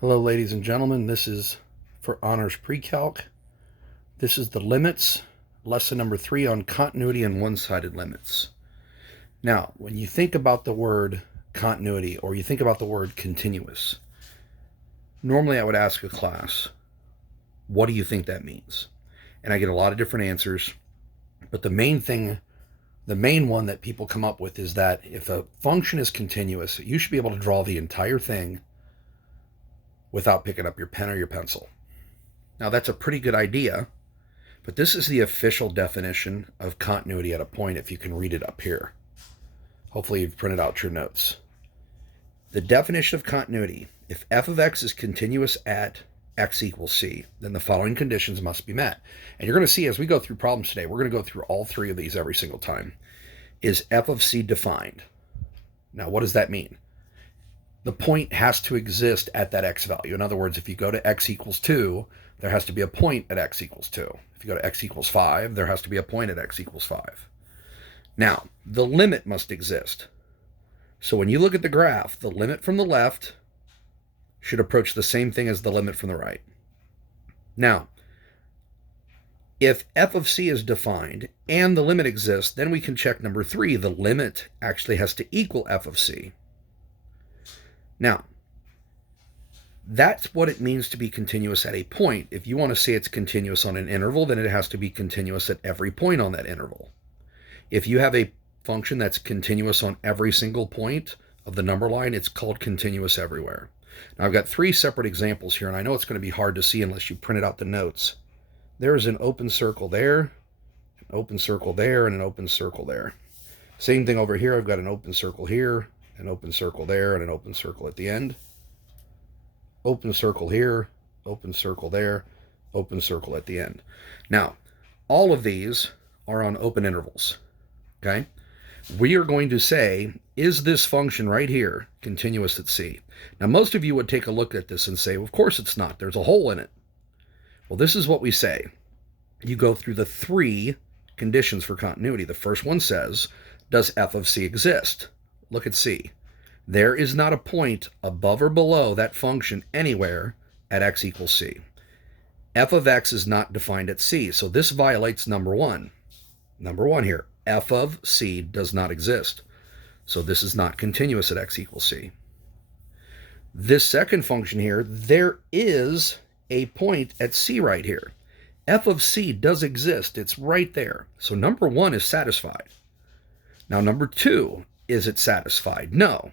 Hello, ladies and gentlemen. This is for Honors Pre-Calc. This is the limits, lesson number 3 on continuity and one-sided limits. Now, when you think about the word continuity or you think about the word continuous, normally I would ask a class, what do you think that means? And I get a lot of different answers, but the main one that people come up with is that if a function is continuous, you should be able to draw the entire thing without picking up your pen or your pencil. Now, that's a pretty good idea, but this is the official definition of continuity at a point if you can read it up here. Hopefully you've printed out your notes. The definition of continuity: if f of x is continuous at x equals c, then the following conditions must be met. And you're going to see as we go through problems today, we're going to go through all three of these every single time. Is f of c defined? Now, what does that mean? The point has to exist at that x value. In other words, if you go to x equals 2, there has to be a point at x equals 2. If you go to x equals 5, there has to be a point at x equals 5. Now, the limit must exist. So when you look at the graph, the limit from the left should approach the same thing as the limit from the right. Now, if f of c is defined and the limit exists, then we can check number 3. The limit actually has to equal f of c. Now, that's what it means to be continuous at a point. If you want to say it's continuous on an interval, then it has to be continuous at every point on that interval. If you have a function that's continuous on every single point of the number line, it's called continuous everywhere. Now, I've got 3 separate examples here, and I know it's going to be hard to see unless you printed out the notes. There is an open circle there, an open circle there, and an open circle there. Same thing over here. I've got an open circle here, an open circle there, and an open circle at the end. Open circle here, open circle there, open circle at the end. Now, all of these are on open intervals, okay? We are going to say, is this function right here continuous at c? Now, most of you would take a look at this and say, well, of course it's not. There's a hole in it. Well, this is what we say. You go through the 3 conditions for continuity. The first one says, does f of c exist? Look at c. There is not a point above or below that function anywhere at x equals c. F of x is not defined at c, so this violates number 1. Number 1 here, f of c does not exist. So this is not continuous at x equals c. This second function here, there is a point at c right here. F of c does exist. It's right there. So number 1 is satisfied. Now number 2, is it satisfied? No.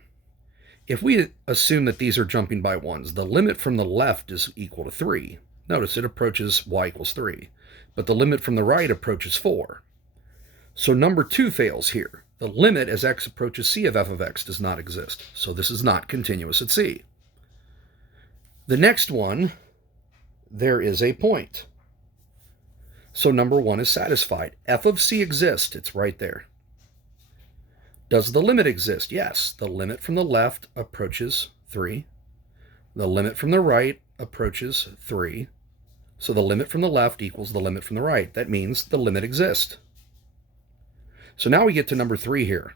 If we assume that these are jumping by ones, the limit from the left is equal to 3. Notice it approaches y equals 3. But the limit from the right approaches 4. So number 2 fails here. The limit as x approaches c of f of x does not exist. So this is not continuous at c. The next one, there is a point. So number 1 is satisfied. F of c exists. It's right there. Does the limit exist? Yes. The limit from the left approaches 3. The limit from the right approaches 3. So the limit from the left equals the limit from the right. That means the limit exists. So now we get to number 3 here.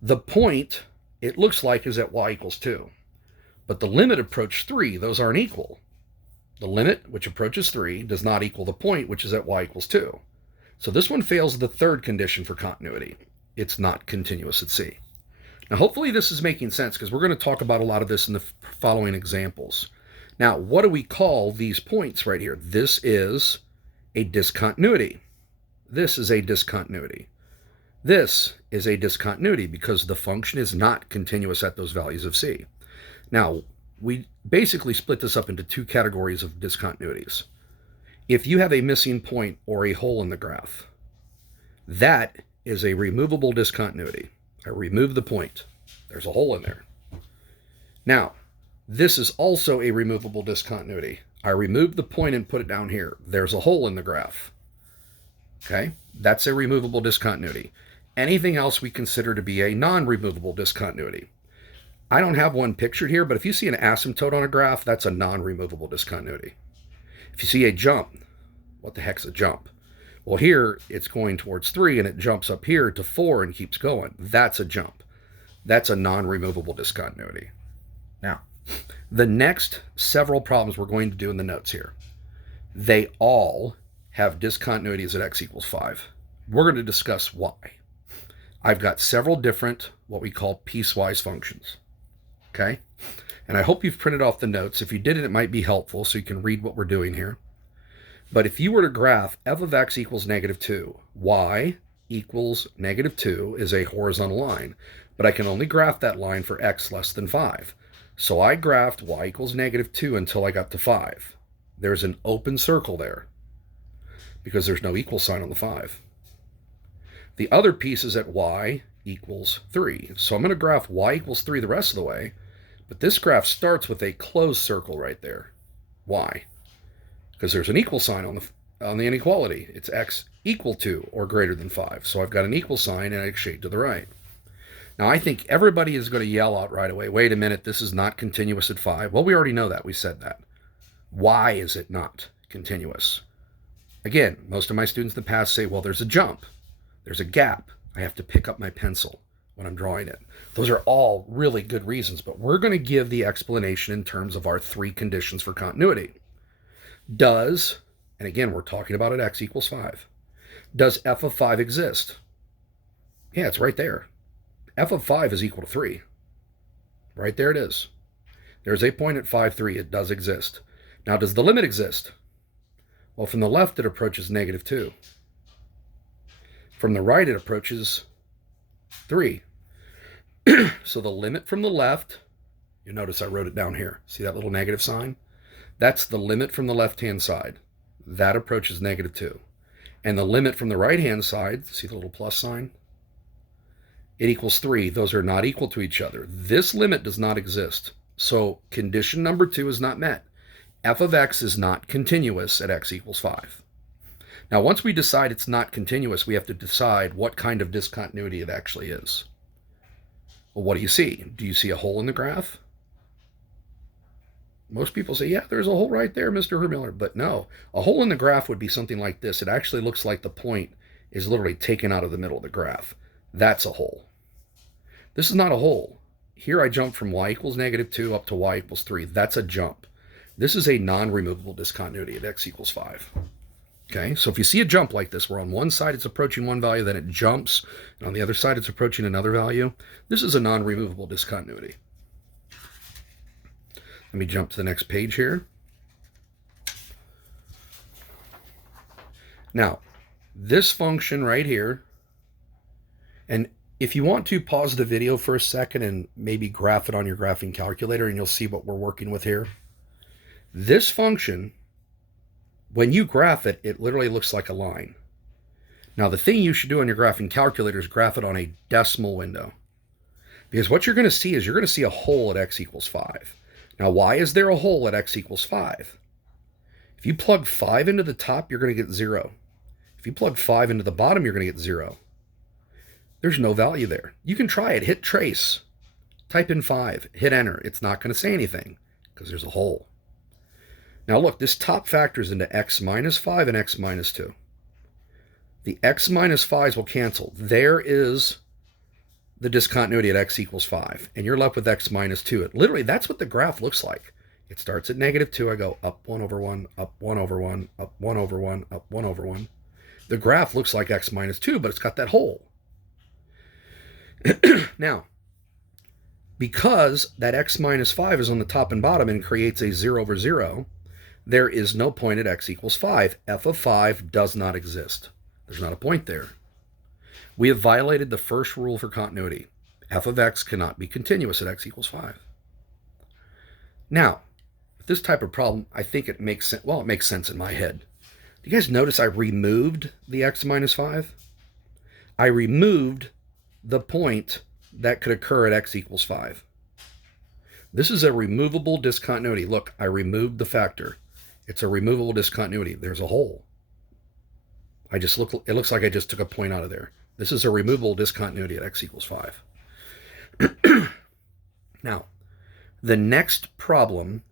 The point, it looks like, is at y equals 2. But the limit approached 3. Those aren't equal. The limit, which approaches 3, does not equal the point, which is at y equals 2. So this one fails the 3rd condition for continuity. It's not continuous at c. Now, hopefully this is making sense because we're going to talk about a lot of this in the following examples. Now, what do we call these points right here? This is a discontinuity. This is a discontinuity. This is a discontinuity because the function is not continuous at those values of c. Now, we basically split this up into 2 categories of discontinuities. If you have a missing point or a hole in the graph, that is a removable discontinuity. I remove the point. There's a hole in there. Now, this is also a removable discontinuity. I remove the point and put it down here. There's a hole in the graph. Okay? That's a removable discontinuity. Anything else we consider to be a non-removable discontinuity. I don't have one pictured here, but if you see an asymptote on a graph, that's a non-removable discontinuity. If you see a jump, what the heck's a jump? Well, here it's going towards 3 and it jumps up here to 4 and keeps going. That's a jump. That's a non-removable discontinuity. Now, The next several problems we're going to do in the notes here, they all have discontinuities at x equals 5. We're going to discuss why. I've got several different what we call piecewise functions. Okay? And I hope you've printed off the notes. If you didn't, it might be helpful so you can read what we're doing here. But if you were to graph f of x equals -2, y equals -2 is a horizontal line. But I can only graph that line for x less than 5. So I graphed y equals -2 until I got to 5. There's an open circle there because there's no equal sign on the 5. The other piece is at y equals 3. So I'm going to graph y equals 3 the rest of the way, but this graph starts with a closed circle right there. Why? Because there's an equal sign on the inequality. It's x equal to or greater than 5. So I've got an equal sign and a shade to the right. Now I think everybody is going to yell out right away, wait a minute, this is not continuous at 5. Well, we already know that. We said that. Why is it not continuous? Again, most of my students in the past say, well, there's a jump. There's a gap. I have to pick up my pencil when I'm drawing it. Those are all really good reasons, but we're going to give the explanation in terms of our 3 conditions for continuity. Does, and again, we're talking about at x equals 5, does f of 5 exist? Yeah, it's right there. F of 5 is equal to 3. Right there it is. There's a point at 5, 3. It does exist. Now, does the limit exist? Well, from the left, it approaches -2. From the right, it approaches 3. So the limit from the left, you notice I wrote it down here. See that little negative sign? That's the limit from the left-hand side. That approaches -2. And the limit from the right-hand side, see the little plus sign? It equals 3. Those are not equal to each other. This limit does not exist. So condition number 2 is not met. F of x is not continuous at x equals 5. Now, once we decide it's not continuous, we have to decide what kind of discontinuity it actually is. Well, what do you see? Do you see a hole in the graph? Most people say, yeah, there's a hole right there, Mr. Hermiller. But no, a hole in the graph would be something like this. It actually looks like the point is literally taken out of the middle of the graph. That's a hole. This is not a hole. Here I jump from y equals -2 up to y equals 3. That's a jump. This is a non-removable discontinuity at x equals 5. Okay, so if you see a jump like this, where on one side it's approaching one value, then it jumps, and on the other side it's approaching another value, this is a non-removable discontinuity. Let me jump to the next page here. Now, this function right here, and if you want to pause the video for a second and maybe graph it on your graphing calculator, and you'll see what we're working with here. This function, when you graph it, it literally looks like a line. Now, the thing you should do on your graphing calculator is graph it on a decimal window. Because what you're going to see is you're going to see a hole at x equals 5. Now, why is there a hole at x equals 5? If you plug 5 into the top, you're going to get 0. If you plug 5 into the bottom, you're going to get 0. There's no value there. You can try it. Hit trace. Type in 5. Hit enter. It's not going to say anything because there's a hole. Now look, this top factors into x minus 5 and x minus 2. The x minus 5s will cancel. There is the discontinuity at x equals 5, and you're left with x minus 2. Literally, that's what the graph looks like. It starts at -2. I go up 1 over 1, up 1 over 1, up 1 over 1, up 1 over 1. The graph looks like x minus 2, but it's got that hole. Now, because that x minus 5 is on the top and bottom and creates a 0 over 0, there is no point at x equals 5. F of 5 does not exist. There's not a point there. We have violated the first rule for continuity. F of x cannot be continuous at x equals 5. Now, with this type of problem, I think it makes sense. Well, it makes sense in my head. Do you guys notice I removed the x minus 5? I removed the point that could occur at x equals 5. This is a removable discontinuity. Look, I removed the factor. It's a removable discontinuity. There's a hole. It looks like I just took a point out of there. This is a removable discontinuity at x equals 5. Now, the next problem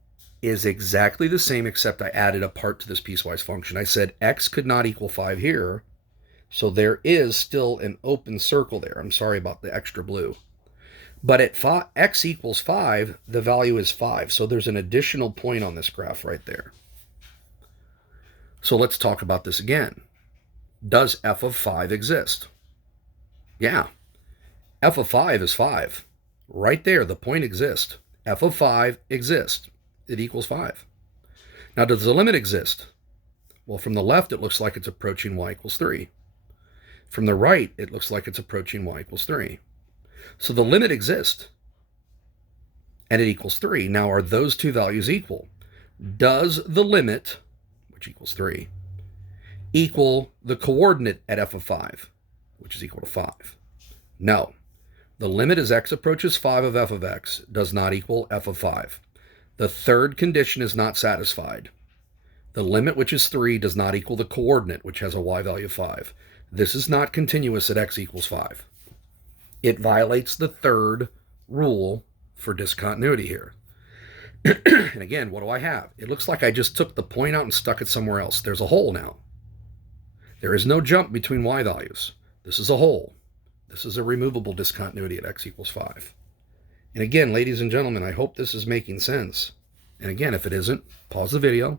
is exactly the same, except I added a part to this piecewise function. I said x could not equal 5 here, so there is still an open circle there. I'm sorry about the extra blue. But at x equals 5, the value is 5. So there's an additional point on this graph right there. So let's talk about this again. Does f of 5 exist? Yeah. F of 5 is 5. Right there, the point exists. F of 5 exists. It equals 5. Now, does the limit exist? Well, from the left, it looks like it's approaching y equals 3. From the right, it looks like it's approaching y equals 3. So the limit exists, and it equals 3. Now, are those two values equal? Does the limit, which equals 3, equal the coordinate at f of 5, which is equal to 5? No. The limit as x approaches 5 of f of x does not equal f of 5. The third condition is not satisfied. The limit, which is 3, does not equal the coordinate, which has a y value of 5. This is not continuous at x equals 5. It violates the third rule for discontinuity here. And again, what do I have? It looks like I just took the point out and stuck it somewhere else. There's a hole now. There is no jump between y values. This is a hole. This is a removable discontinuity at x equals 5. And again, ladies and gentlemen, I hope this is making sense. And again, if it isn't, pause the video.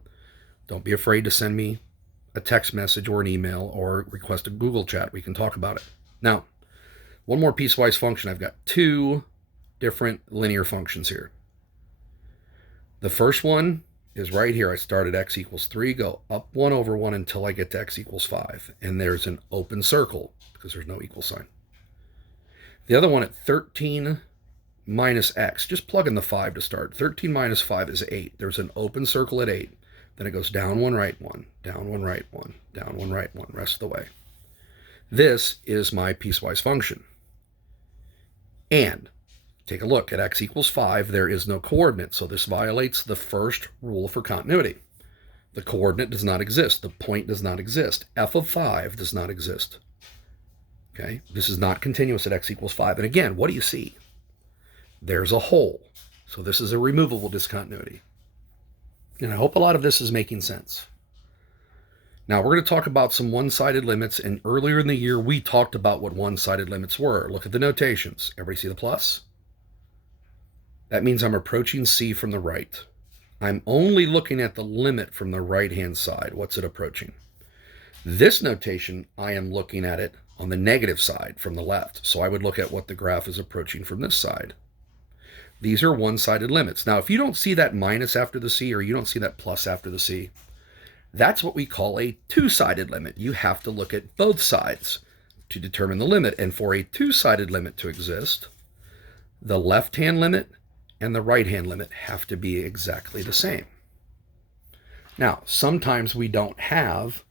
Don't be afraid to send me a text message or an email or request a Google chat. We can talk about it. Now, one more piecewise function. I've got two different linear functions here. The first one is right here. I start at x equals 3, go up 1 over 1 until I get to x equals 5. And there's an open circle because there's no equal sign. The other one at 13 minus x, just plug in the 5 to start. 13 minus 5 is 8. There's an open circle at 8. Then it goes down 1, right 1, down 1, right 1, down 1, right 1, rest of the way. This is my piecewise function. And take a look. At x equals 5, there is no coordinate, so this violates the first rule for continuity. The coordinate does not exist. The point does not exist. F of 5 does not exist. Okay, this is not continuous at x equals 5. And again, what do you see? There's a hole. So this is a removable discontinuity. And I hope a lot of this is making sense. Now we're going to talk about some one-sided limits. And earlier in the year, we talked about what one-sided limits were. Look at the notations. Everybody see the plus? That means I'm approaching C from the right. I'm only looking at the limit from the right-hand side. What's it approaching? This notation, I am looking at it on the negative side from the left. So I would look at what the graph is approaching from this side. These are one-sided limits. Now, if you don't see that minus after the C or you don't see that plus after the C, that's what we call a two-sided limit. You have to look at both sides to determine the limit. And for a two-sided limit to exist, the left-hand limit and the right-hand limit have to be exactly the same. Now, sometimes we don't have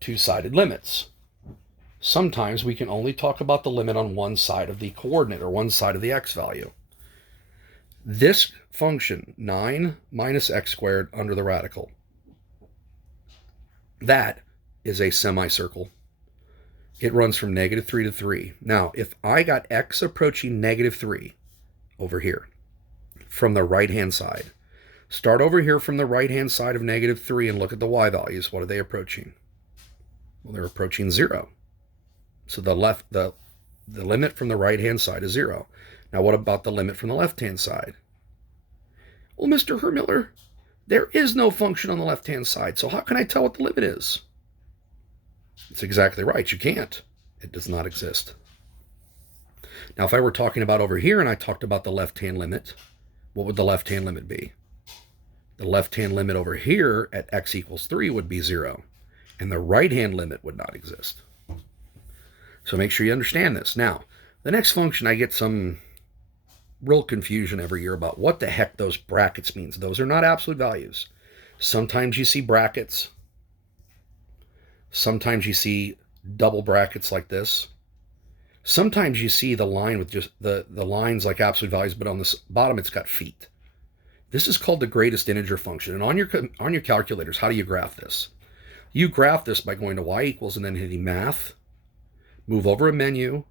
two-sided limits. Sometimes we can only talk about the limit on one side of the coordinate or one side of the x value. This function, 9 minus x squared under the radical, that is a semicircle. It runs from -3 to 3. Now, if I got x approaching -3 over here from the right-hand side, start over here from the right-hand side of -3 and look at the y values. What are they approaching? Well, they're approaching 0. So the limit from the right-hand side is 0. Now, what about the limit from the left-hand side? Well, Mr. Hermiller, there is no function on the left-hand side, so how can I tell what the limit is? It's exactly right. You can't. It does not exist. Now, if I were talking about over here and I talked about the left-hand limit, what would the left-hand limit be? The left-hand limit over here at x equals 3 would be 0, and the right-hand limit would not exist. So make sure you understand this. Now, the next function, I get some real confusion every year about what the heck those brackets means. Those are not absolute values. Sometimes you see brackets. Sometimes you see double brackets like this. Sometimes you see the line with just the lines like absolute values, but on the bottom it's got feet. This is called the greatest integer function. And on your calculators, how do you graph this? You graph this by going to y equals and then hitting math, move over a menu,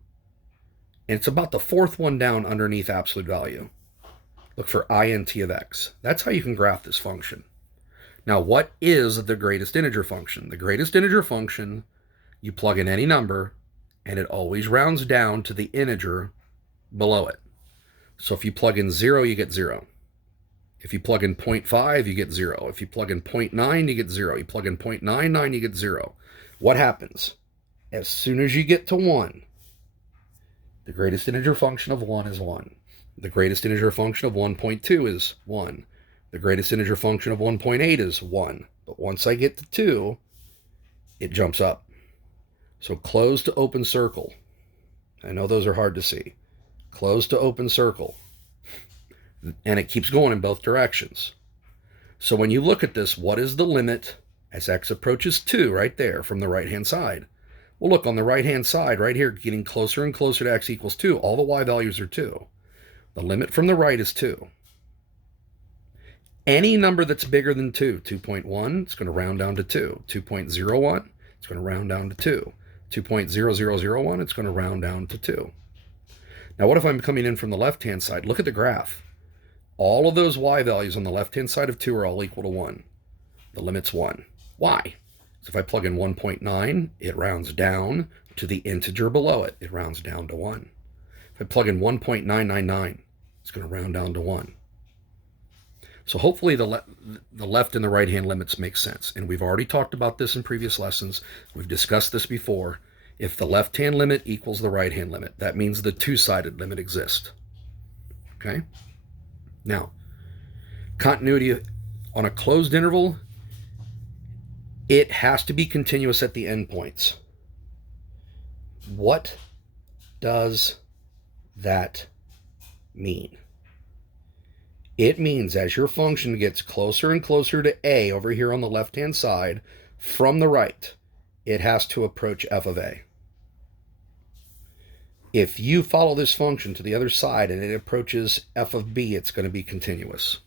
and it's about the fourth one down underneath absolute value. Look for int of x. That's how you can graph this function. Now, what is the greatest integer function? The greatest integer function, you plug in any number, and it always rounds down to the integer below it. So if you plug in 0, you get 0. If you plug in 0.5, you get 0. If you plug in 0.9, you get 0. You plug in 0.99, you get 0. What happens? As soon as you get to 1, the greatest integer function of 1 is 1. The greatest integer function of 1.2 is 1. The greatest integer function of 1.8 is 1. But once I get to 2, it jumps up. So close to open circle. I know those are hard to see. Close to open circle. And it keeps going in both directions. So when you look at this, what is the limit as x approaches 2 right there from the right-hand side? Well, look, on the right-hand side, right here, getting closer and closer to x equals 2, all the y values are 2. The limit from the right is 2. Any number that's bigger than 2, 2.1, it's going to round down to 2. 2.01, it's going to round down to 2. 2.0001, it's going to round down to 2. Now, what if I'm coming in from the left-hand side? Look at the graph. All of those y values on the left-hand side of 2 are all equal to 1. The limit's 1. Why? So if I plug in 1.9, it rounds down to the integer below it. It rounds down to 1. If I plug in 1.999, it's going to round down to 1. So hopefully the left and the right-hand limits make sense. And we've already talked about this in previous lessons. We've discussed this before. If the left-hand limit equals the right-hand limit, that means the two-sided limit exists. Okay? Now, continuity on a closed interval, it has to be continuous at the endpoints. What does that mean? It means as your function gets closer and closer to a over here on the left-hand side from the right, it has to approach f of a. If you follow this function to the other side and it approaches f of b, it's going to be continuous.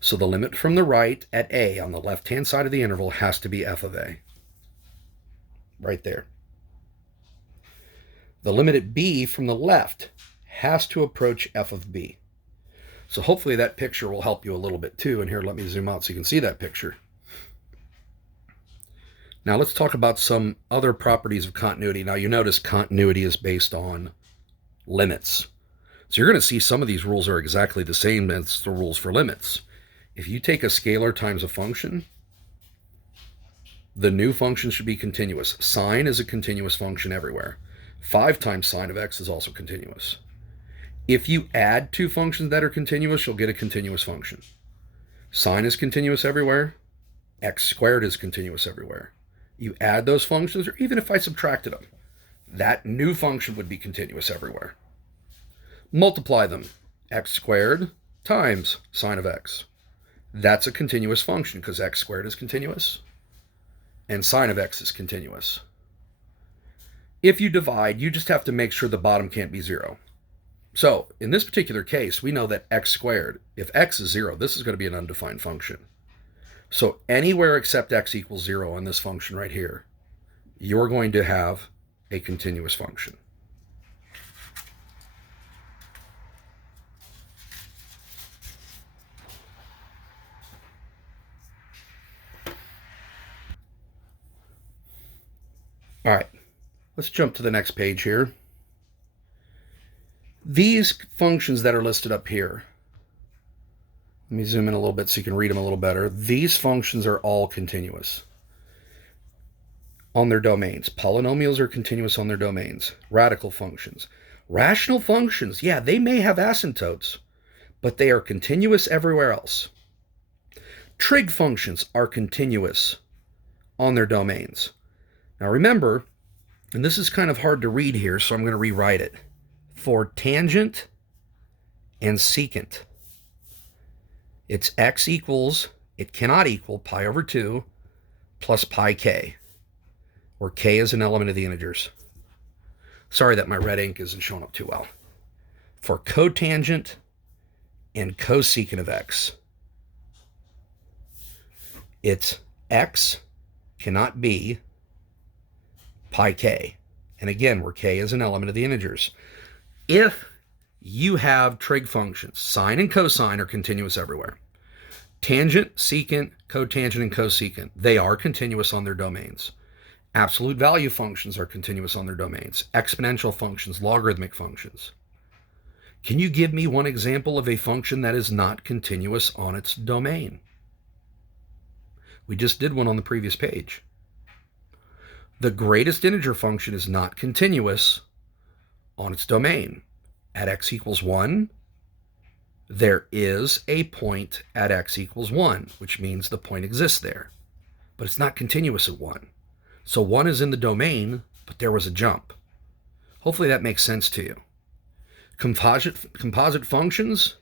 So the limit from the right at a on the left-hand side of the interval has to be f of a. Right there. The limit at b from the left has to approach f of b. So hopefully that picture will help you a little bit too. And here, let me zoom out so you can see that picture. Now let's talk about some other properties of continuity. Now you notice continuity is based on limits. So you're going to see some of these rules are exactly the same as the rules for limits. If you take a scalar times a function, the new function should be continuous. Sine is a continuous function everywhere. 5 times sine of x is also continuous. If you add two functions that are continuous, you'll get a continuous function. Sine is continuous everywhere. X squared is continuous everywhere. You add those functions, or even if I subtracted them, that new function would be continuous everywhere. Multiply them. X squared times sine of x. That's a continuous function because x squared is continuous and sine of x is continuous. If you divide, you just have to make sure the bottom can't be 0. So in this particular case, we know that x squared, if x is 0, this is going to be an undefined function. So anywhere except x equals 0 on this function right here, you're going to have a continuous function. All right, let's jump to the next page here. These functions that are listed up here, let me zoom in a little bit so you can read them a little better. These functions are all continuous on their domains. Polynomials are continuous on their domains. Radical functions. Rational functions, yeah, they may have asymptotes, but they are continuous everywhere else. Trig functions are continuous on their domains. Now remember, and this is kind of hard to read here, so I'm going to rewrite it. For tangent and secant, it's x equals, it cannot equal pi over 2 plus pi k, where k is an element of the integers. Sorry that my red ink isn't showing up too well. For cotangent and cosecant of x, it's x cannot be pi k. And again, where k is an element of the integers. If you have trig functions, sine and cosine are continuous everywhere. Tangent, secant, cotangent, and cosecant, they are continuous on their domains. Absolute value functions are continuous on their domains. Exponential functions, logarithmic functions. Can you give me one example of a function that is not continuous on its domain? We just did one on the previous page. The greatest integer function is not continuous on its domain. At x equals 1, there is a point at x equals 1, which means the point exists there. But it's not continuous at 1. So 1 is in the domain, but there was a jump. Hopefully that makes sense to you. Composite functions,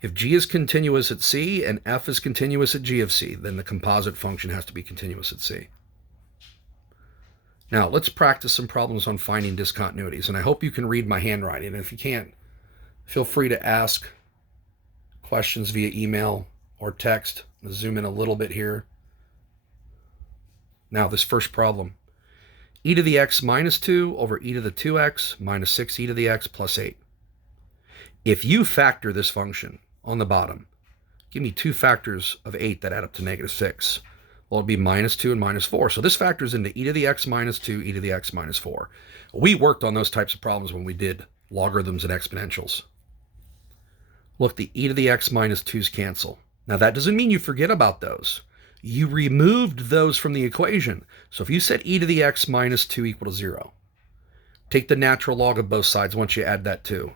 if g is continuous at c and f is continuous at g of c, then the composite function has to be continuous at c. Now, let's practice some problems on finding discontinuities, and I hope you can read my handwriting. And if you can't, feel free to ask questions via email or text. I'll zoom in a little bit here. Now, this first problem. E to the x minus 2 over e to the 2x minus 6e to the x plus 8. If you factor this function on the bottom, give me two factors of 8 that add up to negative 6. Well, it'd be minus 2 and minus 4. So this factors into e to the x minus 2, e to the x minus 4. We worked on those types of problems when we did logarithms and exponentials. Look, the e to the x minus 2's cancel. Now, that doesn't mean you forget about those. You removed those from the equation. So if you set e to the x minus 2 equal to 0, take the natural log of both sides once you add that 2.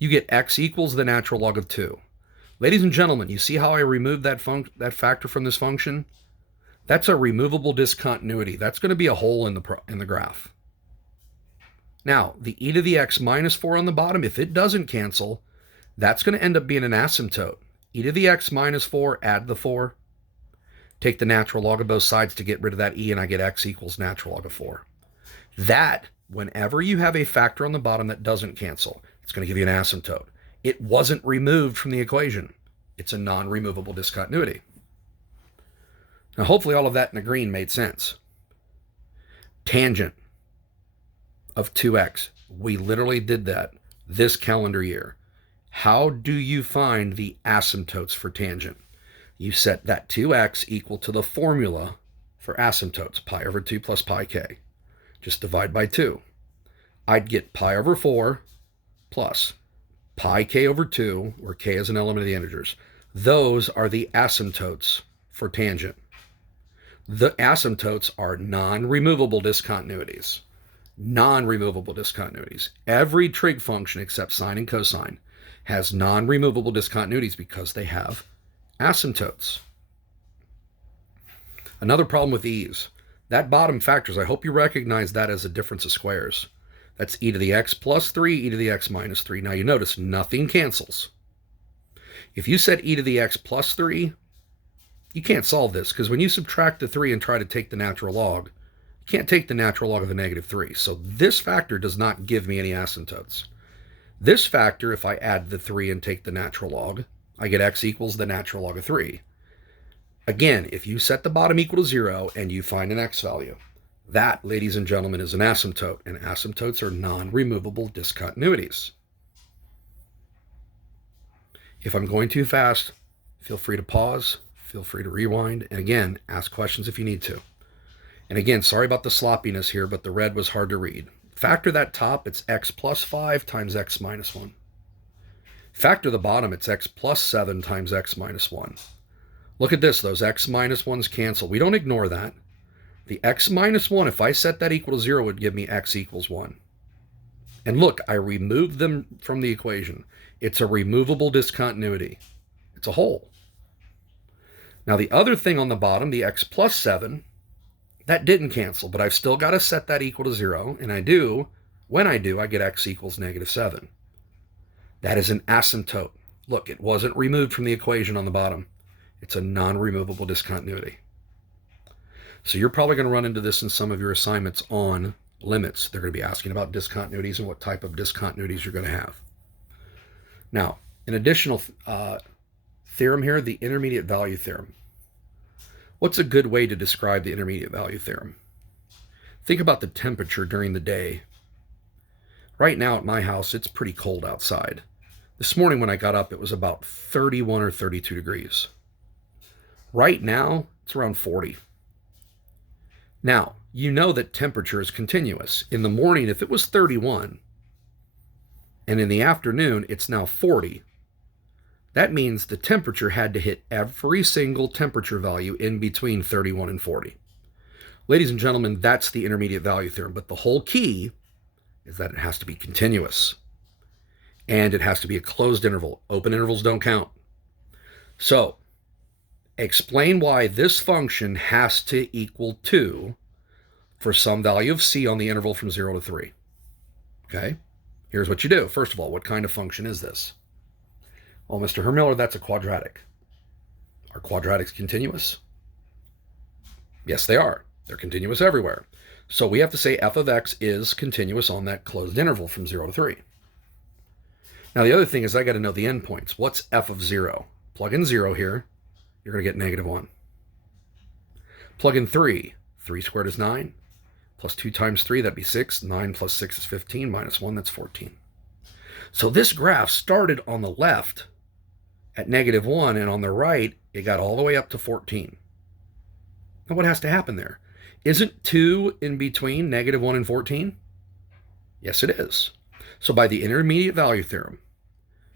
You get x equals the natural log of 2. Ladies and gentlemen, you see how I removed that factor from this function? That's a removable discontinuity. That's going to be a hole in the graph. Now, the e to the x minus 4 on the bottom, if it doesn't cancel, that's going to end up being an asymptote. E to the x minus 4, add the 4. Take the natural log of both sides to get rid of that e, and I get x equals natural log of 4. That, whenever you have a factor on the bottom that doesn't cancel, it's going to give you an asymptote. It wasn't removed from the equation. It's a non-removable discontinuity. Now, hopefully all of that in the green made sense. Tangent of 2x. We literally did that this calendar year. How do you find the asymptotes for tangent? You set that 2x equal to the formula for asymptotes, pi over 2 plus pi k. Just divide by 2. I'd get pi over 4 plus pi k over 2, where k is an element of the integers. Those are the asymptotes for tangent. The asymptotes are non-removable discontinuities. Non-removable discontinuities. Every trig function except sine and cosine has non-removable discontinuities because they have asymptotes. Another problem with these, that bottom factors, I hope you recognize that as a difference of squares. That's e to the x plus 3, e to the x minus 3. Now you notice nothing cancels. If you set e to the x plus 3, you can't solve this because when you subtract the 3 and try to take the natural log, you can't take the natural log of the negative 3. So this factor does not give me any asymptotes. This factor, if I add the 3 and take the natural log, I get x equals the natural log of 3. Again, if you set the bottom equal to 0 and you find an x value, that, ladies and gentlemen, is an asymptote, and asymptotes are non-removable discontinuities. If I'm going too fast, feel free to pause, feel free to rewind, and again, ask questions if you need to. And again, sorry about the sloppiness here, but the red was hard to read. Factor that top, it's x plus 5 times x minus 1. Factor the bottom, it's x plus 7 times x minus 1. Look at this, those x minus 1s cancel. We don't ignore that. The x minus 1, if I set that equal to 0, would give me x equals 1. And look, I removed them from the equation. It's a removable discontinuity. It's a hole. Now the other thing on the bottom, the x plus 7, that didn't cancel, but I've still got to set that equal to 0, and I do. When I do, I get x equals negative 7. That is an asymptote. Look, it wasn't removed from the equation on the bottom. It's a non-removable discontinuity. So you're probably going to run into this in some of your assignments on limits. They're going to be asking about discontinuities and what type of discontinuities you're going to have. Now, an additional theorem here, the intermediate value theorem. What's a good way to describe the intermediate value theorem? Think about the temperature during the day. Right now at my house, it's pretty cold outside. This morning when I got up, it was about 31 or 32 degrees. Right now, it's around 40. Now, you know that temperature is continuous. In the morning, if it was 31, and in the afternoon it's now 40. That means the temperature had to hit every single temperature value in between 31 and 40. Ladies and gentlemen, that's the intermediate value theorem, but the whole key is that it has to be continuous, and it has to be a closed interval. Open intervals don't count. So, explain why this function has to equal 2 for some value of c on the interval from 0 to 3. Okay? Here's what you do. First of all, what kind of function is this? Well, Mr. Hermiller, that's a quadratic. Are quadratics continuous? Yes, they are. They're continuous everywhere. So we have to say f of x is continuous on that closed interval from 0 to 3. Now, the other thing is I got to know the endpoints. What's f of 0? Plug in 0 here. You're going to get -1. Plug in 3. 3 squared is 9. Plus 2 times 3, that'd be 6. 9 plus 6 is 15. Minus 1, that's 14. So this graph started on the left at -1, and on the right, it got all the way up to 14. Now, what has to happen there? Isn't 2 in between -1 and 14? Yes, it is. So by the intermediate value theorem,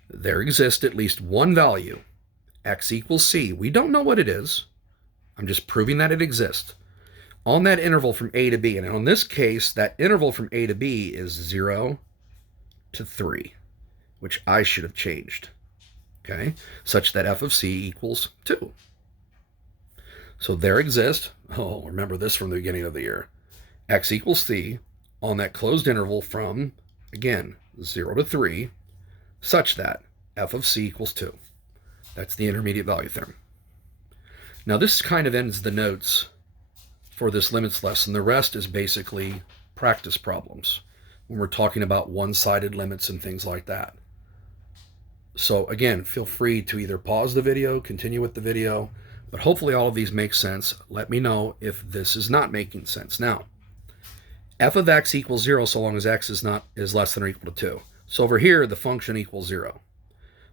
there exists at least one value, x equals c. We don't know what it is. I'm just proving that it exists on that interval from a to b. And in this case, that interval from a to b is 0 to 3, which I should have changed, okay, such that f of c equals 2. So there exists, remember this from the beginning of the year, x equals c on that closed interval from, again, 0 to 3, such that f of c equals 2. That's the intermediate value theorem. Now this kind of ends the notes for this limits lesson. The rest is basically practice problems when we're talking about one-sided limits and things like that. So again, feel free to either pause the video, continue with the video, but hopefully all of these make sense. Let me know if this is not making sense. Now, f of x equals 0 so long as x is less than or equal to 2. So over here, the function equals 0.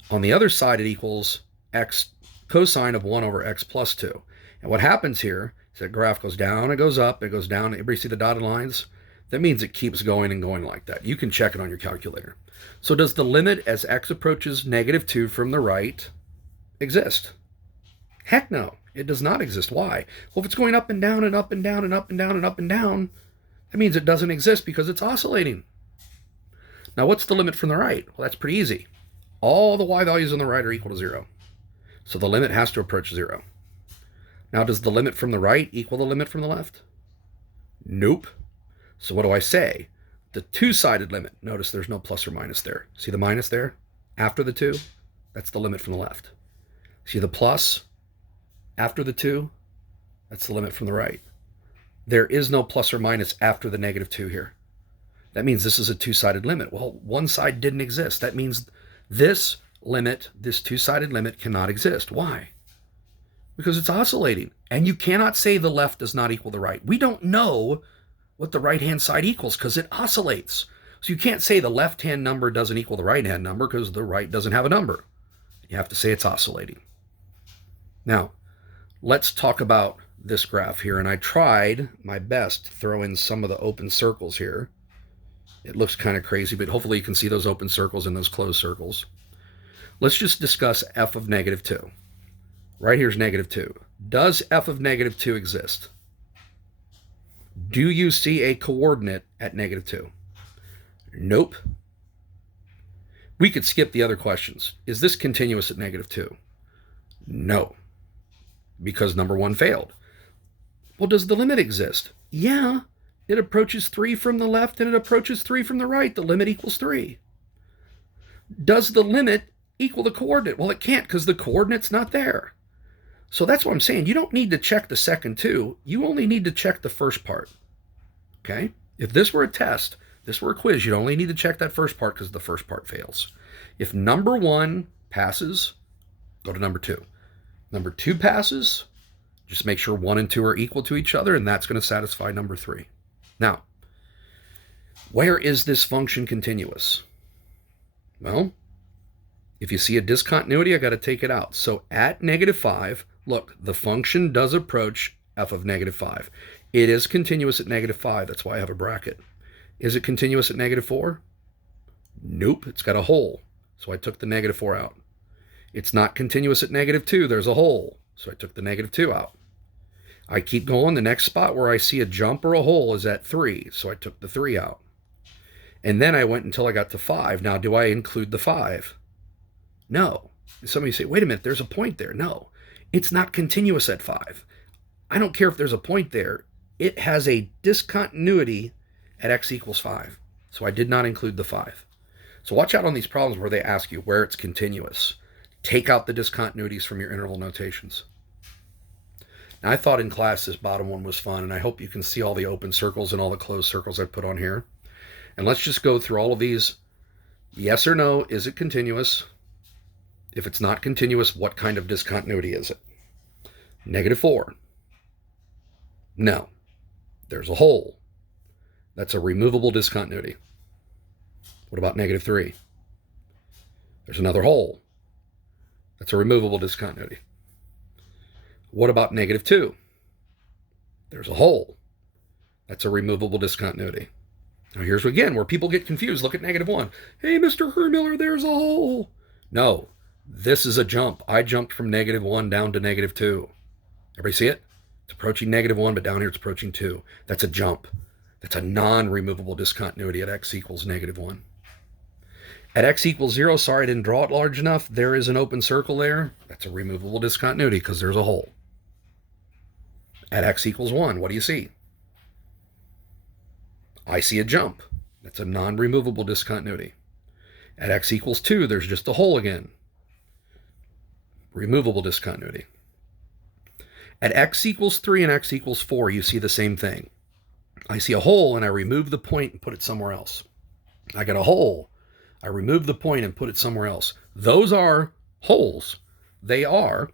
On the other side, it equals x cosine of 1 over x plus 2. And what happens here is that graph goes down, it goes up, it goes down. Everybody see the dotted lines? That means it keeps going and going like that. You can check it on your calculator. So does the limit as x approaches -2 from the right exist? Heck no, it does not exist. Why? Well, if it's going up and down and up and down and up and down and up and down, that means it doesn't exist because it's oscillating. Now, what's the limit from the right? Well, that's pretty easy. All the y values on the right are equal to 0. So the limit has to approach 0. Now, does the limit from the right equal the limit from the left? Nope. So what do I say? The two-sided limit. Notice there's no plus or minus there. See the minus there? After the 2? That's the limit from the left. See the plus after the 2? That's the limit from the right. There is no plus or minus after the -2 here. That means this is a two-sided limit. Well, one side didn't exist. That means this limit, this two-sided limit, cannot exist. Why? Because it's oscillating. And you cannot say the left does not equal the right. We don't know what the right-hand side equals because it oscillates. So you can't say the left-hand number doesn't equal the right-hand number because the right doesn't have a number. You have to say it's oscillating. Now, let's talk about this graph here. And I tried my best to throw in some of the open circles here. It looks kind of crazy, but hopefully you can see those open circles and those closed circles. Let's just discuss f of -2. Right here's -2. Does f of -2 exist? Do you see a coordinate at -2? Nope. We could skip the other questions. Is this continuous at -2? No, because number 1 failed. Well, does the limit exist? Yeah, it approaches 3 from the left and it approaches 3 from the right. The limit equals 3. Does the limit equal the coordinate? Well, it can't because the coordinate's not there. So that's what I'm saying. You don't need to check the second 2. You only need to check the first part. Okay? If this were a test, this were a quiz, you'd only need to check that first part because the first part fails. If number 1 passes, go to number 2. Number 2 passes, just make sure 1 and 2 are equal to each other, and that's going to satisfy number 3. Now, where is this function continuous? Well, if you see a discontinuity, I got to take it out. So at -5, look, the function does approach f of -5. It is continuous at -5. That's why I have a bracket. Is it continuous at -4? Nope, it's got a hole. So I took the negative 4 out. It's not continuous at negative 2. There's a hole. So I took the negative 2 out. I keep going. The next spot where I see a jump or a hole is at 3. So I took the 3 out. And then I went until I got to 5. Now, do I include the 5? No. Somebody say, wait a minute, there's a point there. No, it's not continuous at 5. I don't care if there's a point there. It has a discontinuity at x equals 5. So I did not include the 5. So watch out on these problems where they ask you where it's continuous. Take out the discontinuities from your interval notations. Now, I thought in class this bottom one was fun, and I hope you can see all the open circles and all the closed circles I put on here. And let's just go through all of these. Yes or no, is it continuous? If it's not continuous, what kind of discontinuity is it? Negative 4. No. There's a hole. That's a removable discontinuity. What about negative 3? There's another hole. That's a removable discontinuity. What about negative 2? There's a hole. That's a removable discontinuity. Now here's again where people get confused. Look at negative 1. Hey, Mr. Hermiller, there's a hole. No, this is a jump. I jumped from negative 1 down to negative 2. Everybody see it? It's approaching negative 1, but down here it's approaching 2. That's a jump. That's a non-removable discontinuity at x equals negative 1. At x equals 0, sorry I didn't draw it large enough, there is an open circle there. That's a removable discontinuity because there's a hole. At x equals 1, what do you see? I see a jump. That's a non-removable discontinuity. At x equals 2, there's just a hole again. Removable discontinuity. At x equals 3 and x equals 4, you see the same thing. I see a hole and I remove the point and put it somewhere else. I got a hole. I remove the point and put it somewhere else. Those are holes. They are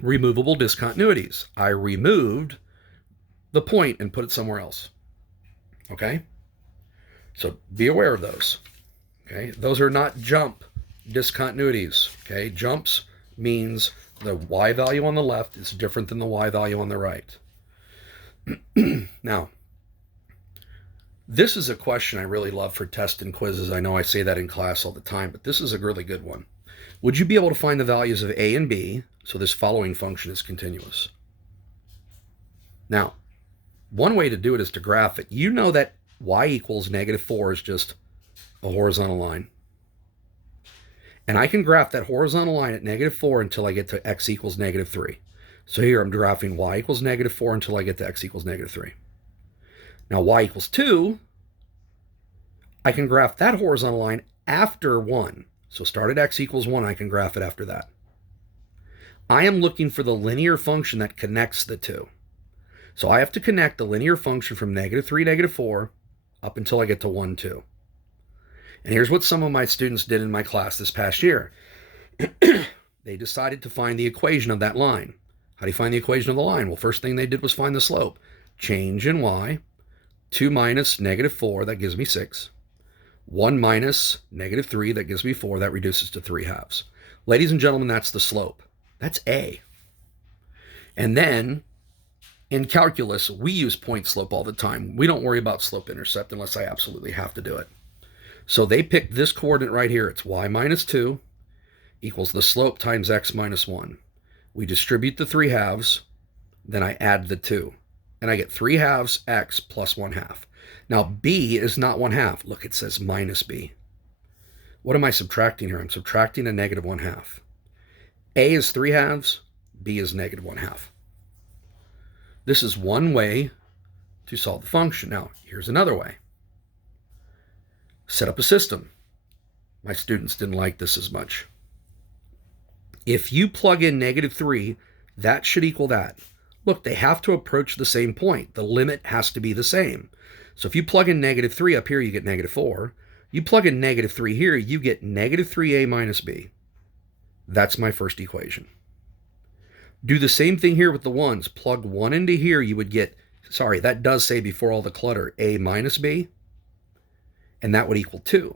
removable discontinuities. I removed the point and put it somewhere else. Okay? So be aware of those. Okay? Those are not jump discontinuities. Okay? Jumps means the y value on the left is different than the y value on the right. Now, this is a question I really love for tests and quizzes. I know I say that in class all the time, but this is a really good one. Would you be able to find the values of a and b so this following function is continuous? Now, one way to do it is to graph it. You know that y equals negative 4 is just a horizontal line. And I can graph that horizontal line at negative 4 until I get to x equals negative 3. So here I'm graphing y equals negative 4 until I get to x equals negative 3. Now y equals 2, I can graph that horizontal line after 1. So start at x equals 1, I can graph it after that. I am looking for the linear function that connects the two. So I have to connect the linear function from negative 3, negative 4, up until I get to 1, 2. And here's what some of my students did in my class this past year. They decided to find the equation of that line. How do you find the equation of the line? Well, first thing they did was find the slope. Change in y. 2 minus negative 4, that gives me 6. 1 minus negative 3, that gives me 4. That reduces to 3/2. Ladies and gentlemen, that's the slope. That's A. And then in calculus, we use point slope all the time. We don't worry about slope intercept unless I absolutely have to do it. So they picked this coordinate right here. It's y minus 2 equals the slope times x minus 1. We distribute the 3/2, then I add the 2. And I get 3/2 x plus 1/2. Now, b is not 1/2. Look, it says minus b. What am I subtracting here? I'm subtracting a negative 1/2. A is 3/2, b is negative 1/2. This is one way to solve the function. Now, here's another way. Set up a system. My students didn't like this as much. If you plug in negative 3, that should equal that. Look, they have to approach the same point. The limit has to be the same. So if you plug in negative 3 up here, you get negative 4. You plug in negative 3 here, you get negative 3a minus b. That's my first equation. Do the same thing here with the 1s. Plug 1 into here, you would get, sorry, that does say before all the clutter, a minus b. And that would equal 2.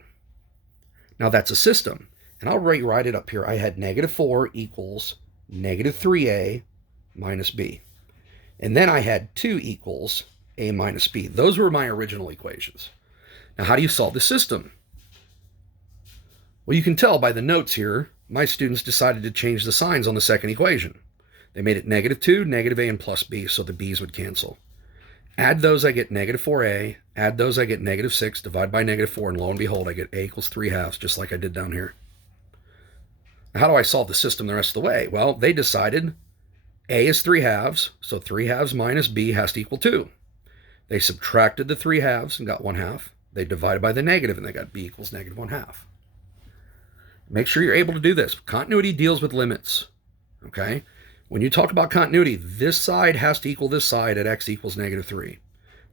Now that's a system. And I'll write it up here. I had negative 4 equals negative 3a minus b. And then I had 2 equals a minus b. Those were my original equations. Now, how do you solve the system? Well, you can tell by the notes here, my students decided to change the signs on the second equation. They made it -2, -a, and plus b, so the b's would cancel. Add those, I get -4a. Add those, I get -6. Divide by -4, and lo and behold, I get a equals 3/2, just like I did down here. Now, how do I solve the system the rest of the way? Well, they decided a is 3/2, so 3/2 minus b has to equal 2. They subtracted the 3/2 and got 1/2. They divided by the negative, and they got b equals -1/2. Make sure you're able to do this. Continuity deals with limits, okay? When you talk about continuity, this side has to equal this side at x equals -3.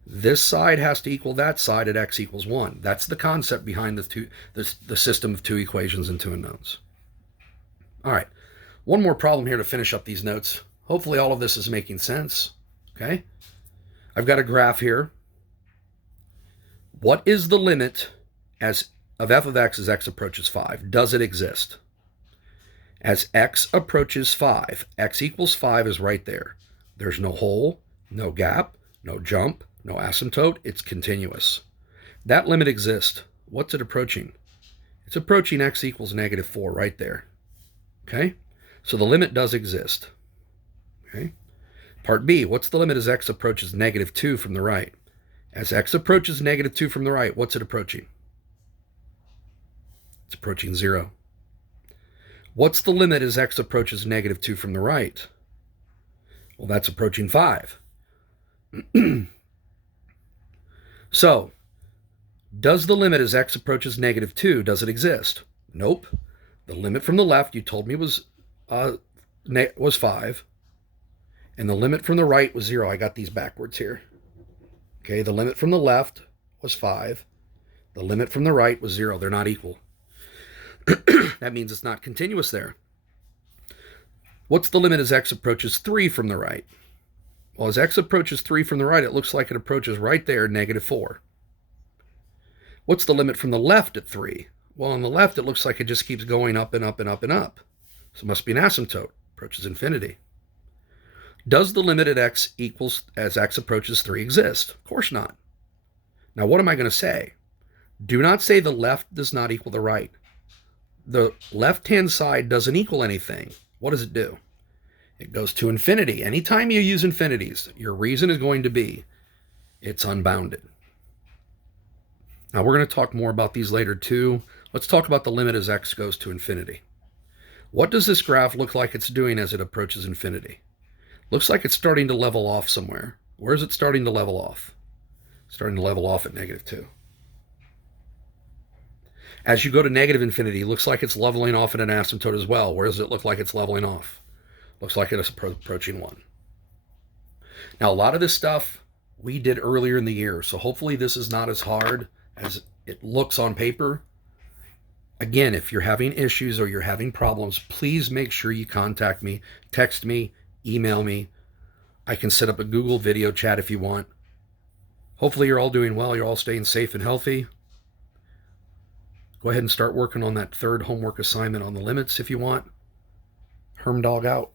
This side has to equal that side at x equals 1. That's the concept behind the system of two equations and two unknowns. All right, one more problem here to finish up these notes. Hopefully all of this is making sense, okay? I've got a graph here. What is the limit of f of x as x approaches 5? Does it exist? As x approaches 5, x equals 5 is right there. There's no hole, no gap, no jump, no asymptote. It's continuous. That limit exists. What's it approaching? It's approaching x equals -4 right there. Okay? So the limit does exist. Okay? Part B, what's the limit as x approaches -2 from the right? As x approaches -2 from the right, what's it approaching? It's approaching 0. What's the limit as x approaches -2 from the right? Well, that's approaching 5. So, does the limit as x approaches -2, does it exist? Nope. The limit from the left, you told me, was 5. And the limit from the right was 0. I got these backwards here. Okay, the limit from the left was 5. The limit from the right was 0. They're not equal. That means it's not continuous there. What's the limit as x approaches 3 from the right? Well, as x approaches 3 from the right, it looks like it approaches right there, -4. What's the limit from the left at 3? Well, on the left, it looks like it just keeps going up and up and up and up. So it must be an asymptote, approaches infinity. Does the limit at x equals as x approaches 3 exist? Of course not. Now, what am I going to say? Do not say the left does not equal the right. The left-hand side doesn't equal anything. What does it do? It goes to infinity. Anytime you use infinities, your reason is going to be it's unbounded. Now, we're going to talk more about these later, too. Let's talk about the limit as x goes to infinity. What does this graph look like it's doing as it approaches infinity? Looks like it's starting to level off somewhere. Where is it starting to level off? It's starting to level off at -2. As you go to negative infinity, it looks like it's leveling off at an asymptote as well. Where does it look like it's leveling off? Looks like it's approaching 1. Now, a lot of this stuff we did earlier in the year, so hopefully this is not as hard as it looks on paper. Again, if you're having issues or you're having problems, please make sure you contact me, text me, email me. I can set up a Google video chat if you want. Hopefully you're all doing well. You're all staying safe and healthy. Go ahead and start working on that third homework assignment on the limits if you want. Hermdog out.